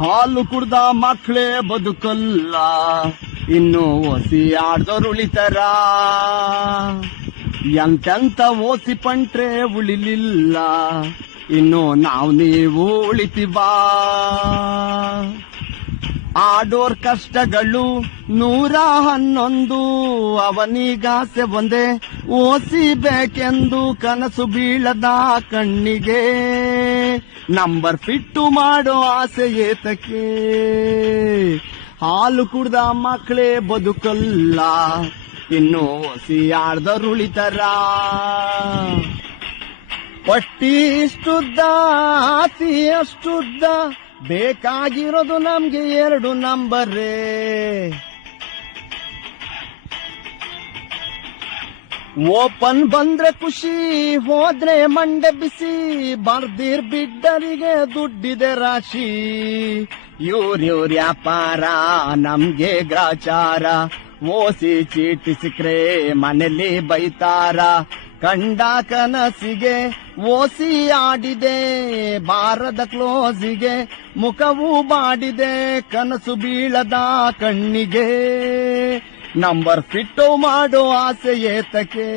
ಹಾಲು ಕುಡ್ದ ಮಕ್ಕಳೇ ಬದುಕಲ್ಲ, ಇನ್ನು ಓಸಿ ಆಡ್ದವ್ರು ಉಳಿತಾರ. ಎಂತೆಂತ ಓಸಿ ಪಂಟ್ರೆ ಉಳಿಲಿಲ್ಲ, ಇನ್ನು ನೀವು ಉಳಿತೀವಾ. ಆಡೋರ್ ಕಷ್ಟಗಳು 111, ಅವನಿಗಾಸೆ ಒಂದೇ ಓಸಿಬೇಕೆಂದು ಕನಸು ಬೀಳದ ಕಣ್ಣಿಗೆ. ನಂಬರ್ ಫಿಟ್ಟು ಮಾಡೋ ಆಸೆ ಏತಕ್ಕೆ, ಹಾಲು ಕುಡ್ದ ಮಕ್ಕಳೇ ಬದುಕಲ್ಲ, ಇನ್ನು ಓಸಿ ಆಡ್ದವ್ರು ಉಳಿತಾರ. ಪಟ್ಟಿ ಇಷ್ಟುದ್ದ ಆಸಿ ಅಷ್ಟುದ್ದ, ಬೇಕಾಗಿರೋದು ನಮ್ಗೆ 2 ನಂಬರೇ. ಓಪನ್ ಬಂದ್ರೆ ಖುಷಿ, ಹೋದ್ರೆ ಮಂಡೆ ಬಿಸಿ, ಬರ್ದಿರ್ ಬಿಡ್ಡರಿಗೆ ದುಡ್ಡಿದೆ ರಾಶಿ. ಇವ್ರ ವ್ಯಾಪಾರ ನಮ್ಗೆ ಗ್ರಾಚಾರ, ಓಸಿ ಚೀಟಿ ಸಿಕ್ರೆ ಮನೇಲಿ ಬೈತಾರ. ಕಂಡ ಕನಸಿಗೆ ಓಸಿ ಆಡಿದೆ, ಬಾರದ ಕ್ಲೋಸಿಗೆ ಮುಖವು ಬಾಡಿದೆ, ಕನಸು ಬೀಳದ ಕಣ್ಣಿಗೆ. ನಂಬರ್ ಫಿಟ್ಟು ಮಾಡೋ ಆಸೆ ಏತಕ್ಕೆ.